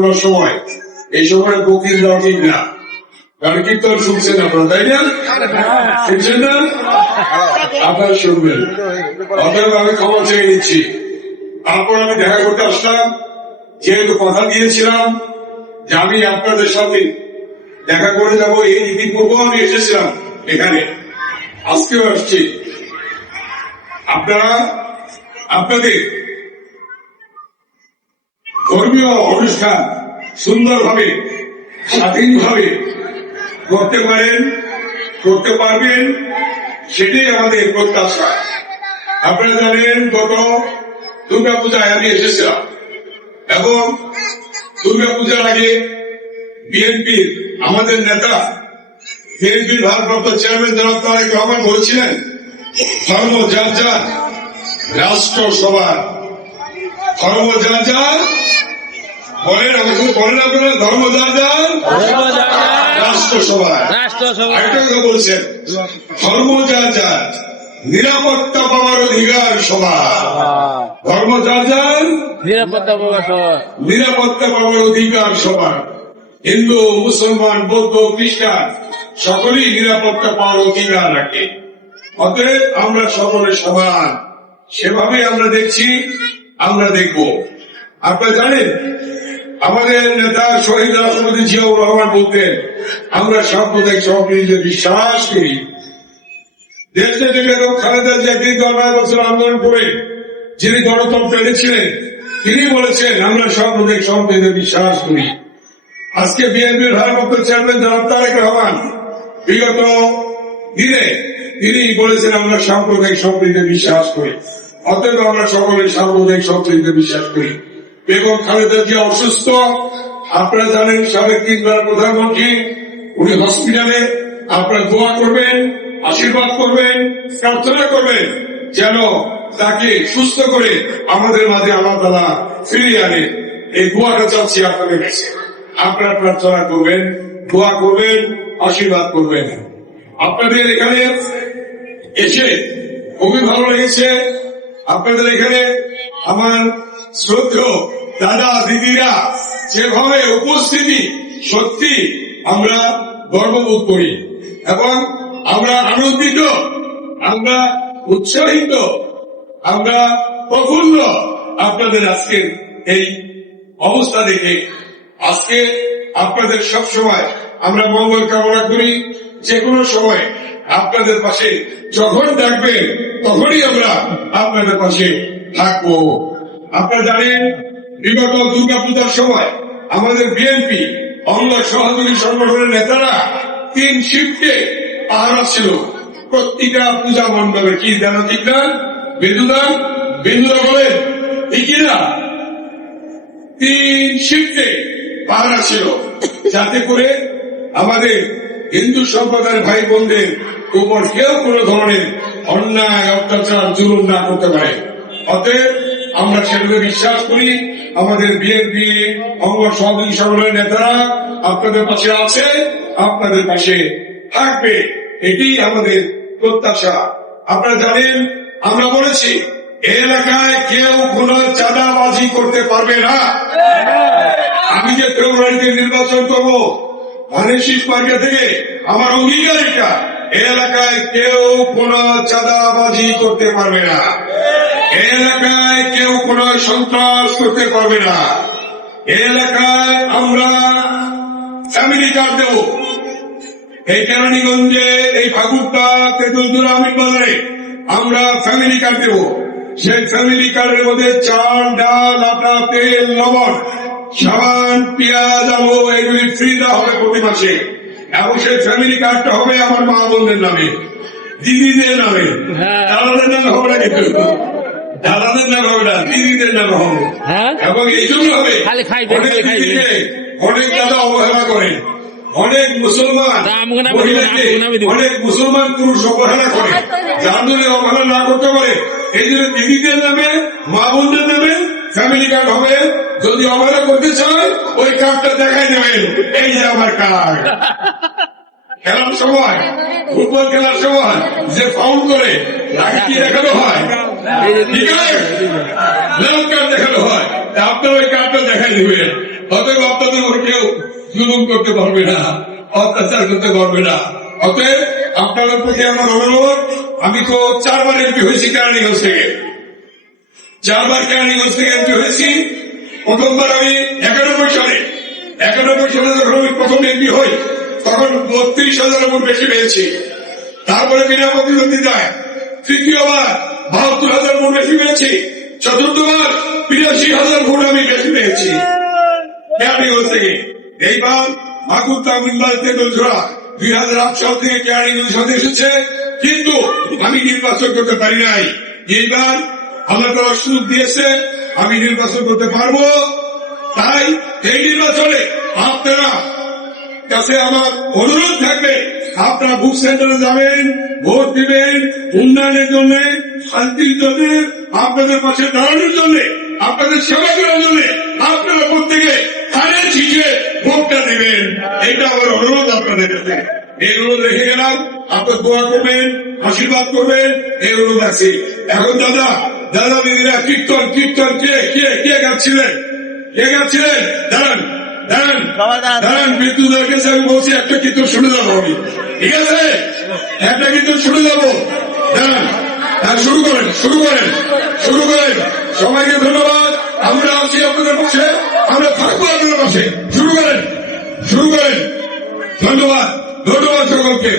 করোনার সময়, এই সময় বকির দেওয়া ঠিক না। কারণ কীর্তন শুনছেন আপনারা, তাই না? শুনছেন না? আপনারা শুনবেন। অতএব আমি ক্ষমা চেয়ে নিচ্ছি। তারপর আমি দেখা করতে আসলাম, যেহেতু কথা দিয়েছিলাম যে আমি আপনাদের সাথে দেখা করে যাবো, এই ইতিপূর্ব আমি এসেছিলাম এখানে, আজকেও আসছি। আপনারা আপনাদের ধর্মীয় অনুষ্ঠান সুন্দরভাবে স্বাধীনভাবে করতে পারেন, করতে পারবেন, সেটাই আমাদের প্রত্যাশা। আপনারা জানেন গত দুর্গা পূজায় আমি এসেছিলাম এবং দুর্গা পূজার আগে বিএনপির আমাদের নেতা, বিএনপির ভারপ্রাপ্ত চেয়ারম্যান জনাব তারেক রহমান বলেছিলেন, ধর্ম যার যার, রাষ্ট্র সবার। ধর্ম যার যার, বলেন আমাকে, বলেন আপনারা, ধর্ম যার যার, রাষ্ট্র সবার। একটা কথা বলছেন, ধর্ম যার যার, নিরাপত্তা পাওয়ার অধিকার সবার। ধর্ম যার যার, নিরাপত্তা পাওয়ার অধিকার সবার। হিন্দু, মুসলমান, বৌদ্ধ, খ্রিস্টান সকলেই নিরাপত্তা পাওয়ার অধিকার রাখে। অতএব আমরা সকলে সমান, সেভাবে আমরা দেখছি, আমরা দেখব। আপনারা জানেন আমাদের নেতা শহীদ রাষ্ট্রপতি জিয়াউর রহমান বলতেন, আমরা সাম্প্রদায়িক সম্প্রীতিতে বিশ্বাস করি। দেশে থেকে খালেদা জিয়া দীর্ঘ 9 বছর আন্দোলন করে যিনি গণতন্ত্র এনেছিলেন, তিনি বলেছেন আমরা সাম্প্রদায়িক সম্প্রীতিতে বিশ্বাস করি। আজকে বিএনপির ভারপ্রাপ্ত চেয়ারম্যান জনাব তারেক রহমান বিগত দিনে তিনি বলেছেন আমরা সাম্প্রদায়িক সম্প্রীতিতে বিশ্বাস করি। অতএব আমরা সকলে সাম্প্রদায়িক সম্প্রীতিতে বিশ্বাস করি। বেগম খালেদা জিয়া অসুস্থ, আপনারা জানেন, সাবেক 3বার প্রধানমন্ত্রী, উনি হসপিটালে। আপনারা দোয়া করবেন, আশীর্বাদ করবেন, প্রার্থনা করবেন যেন তাকে সুস্থ করে আমাদের মাঝে আল্লাহ তাআলা ফিরিয়ে আনে। এই দোয়াটা চাচ্ছি আপনাদের কাছে। আপনারা প্রার্থনা করবেন, দোয়া করবেন, আশীর্বাদ করবেন। আপনাদের এখানে এসে খুবই ভালো লেগেছে। আপনাদের এখানে আমার শ্রদ্ধেয় দাদা দিদিরা যেভাবে উপস্থিতি, সত্যি আমরা গর্ববোধ করি এবং আমরা আনন্দিত, আমরা উৎসাহিত, আমরা প্রফুল্ল আপনাদের আজকের এই অবস্থা দেখে। আজকে আপনাদের সব সময় আমরা মঙ্গল কামনা করি। যে কোনো সময় আপনাদের পাশে যখন ডাকবেন তখনই আমরা আপনাদের পাশে থাকবো। আপনারা জানেন বিগত দুর্গা পূজার সময় আমাদের বিএনপি অঙ্গ সহযোগী সংগঠনের নেতারা 3 শিফটে পাহারা ছিল প্রতিটা পূজা মণ্ডপে। কি যেন ঠিক না? বিন্দুদা বলেন ঠিক না? 3 শিফটে পাহারা ছিল, যাতে করে আমাদের হিন্দু সম্প্রদায়ের ভাই বোনদের উপর কেউ কোন ধরনের অন্যায়, অত্যাচার, জুলুম না করতে পারে। অতএব আমরা সেগুলো বিশ্বাস করি। আমাদের বিএনপি অঙ্গ সহযোগী সংগঠনের নেতারা আপনাদের পাশে আছে, আপনাদের পাশে থাকবে, এটি আমাদের প্রত্যাশা। আপনারা জানেন আমরা বলেছি এলাকায় কেউ কোন চাঁদাবাজি করতে পারবে না। আমি যে ফেব্রুয়ারিতে নির্বাচন করবো ধানের শীষ মার্কা থেকে, আমার অঙ্গীকার এটা, এলাকায় কেউ কোন চাঁদাবাজি করতে পারবে না, এলাকায় কেউ কোন সন্ত্রাস করতে পারবে না। এলাকায় আমরা ফ্যামিলি কার্ড দেব। এই কেরানীগঞ্জে, এই ঠাকুরটা, তেঁতুলতলা, আমিন বাজারে আমরা ফ্যামিলি কার্ড দেব। সেই ফ্যামিলি কার্ডের মধ্যে চাল, ডাল, আটা, তেল, লবণ, সাবান, পেঁয়াজ, আলু এগুলি ফ্রি দেওয়া হবে প্রতি মাসে। এবং সেই ফ্যামিলি কার্ডটা হবে আমার মা বোনদের নামে, দিদিদের নামে, দাদাদের নামে হবে না, কিন্তু দাদাদের নামে হবে না, দিদিদের নামে হবে। এবং এই জন্য হবে অনেক দাদা অবহেলা করে, অনেক মুসলমান মহিলাকে, অনেক মুসলমান পুরুষ অবহেলা করে, যার জন্য অবহেলা না করতে পারে। এই জন্য দিদিদের নামে, মা বোনদের নামে ফ্যামিলি কার্ড হবে। যদি অবহেলা করতে চায় ওই কার্ডটা দেখাই দেবেন, এই যে আমার কার্ড। খেলার সময়, ফুটবল খেলার সময় যে ফাউল করে তাকে কি দেখানো হয়? ঠিক আছে, লাল কার্ড দেখানো হয়। আপনার ওই কার্ডটা দেখাই দেবেন। অতএব জুলুম করতে পারবে না, অত্যাচার করতে পারবে না। অতএব আপনাদের প্রতি আমার অনুরোধ, আমি তো 4 বার এমপি হয়েছি কেরানীগঞ্জ থেকে, 4 বার কেরানীগঞ্জ থেকে এমপি হয়েছি। প্রথমবার আমি 91 সালে যখন আমি প্রথম এমপি হই তখন 32,000 ভোট বেশি পেয়েছি। তারপরে বিনা প্রতিদ্বন্দ্বিতায় তৃতীয়বার 72,000 ভোট বেশি পেয়েছি। চতুর্থবার 82,000 ভোট আমি বেশি পেয়েছি কেরানীগঞ্জ থেকে। এইবার মাহবুব তামিমবাজ তেঁতুলঝোড়া 2008 সাল থেকে কেরানীগঞ্জ সাথে এসেছে, কিন্তু আমি নির্বাচন করতে পারি নাই। এইবার আল্লাহ তাআলা সুযোগ দিয়েছে, আমি নির্বাচন করতে পারবো। তাই এই নির্বাচনে আপনারা কাছে আমার অনুরোধ থাকবে, আপনারা বুথ সেন্টারে যাবেন, ভোট দিবেন, উন্নয়নের জন্য, শান্তির জন্য, আপনাদের পাশে দাঁড়ানোর জন্য, আপনাদের সেবা করার জন্য আপনারা প্রত্যেকে ধানের শীষে ভোটটা দেবেন। এটা আমার অনুরোধ আপনাদের কাছে। এই অনুরোধ রেখে গেলাম, আপনার দোয়া করবেন, আশীর্বাদ করবেন, এই অনুরোধ আছে। এখন দাদা দিদিরা কীর্তন কে গাচ্ছিলেন? দাঁড়ান বিদ্যুতের কাছে আমি বলছি, একটা কীর্তন শুনে যাবো আমি, ঠিক আছে? একটা কীর্তন শুনে যাবো, দাঁড়ান। শুরু করেন। সবাইকে ধন্যবাদ। আমরা আছি আপনাদের পাশে, আমরা থাকবো আপনাদের পাশে। শুরু করেন। ধন্যবাদ সকলকে।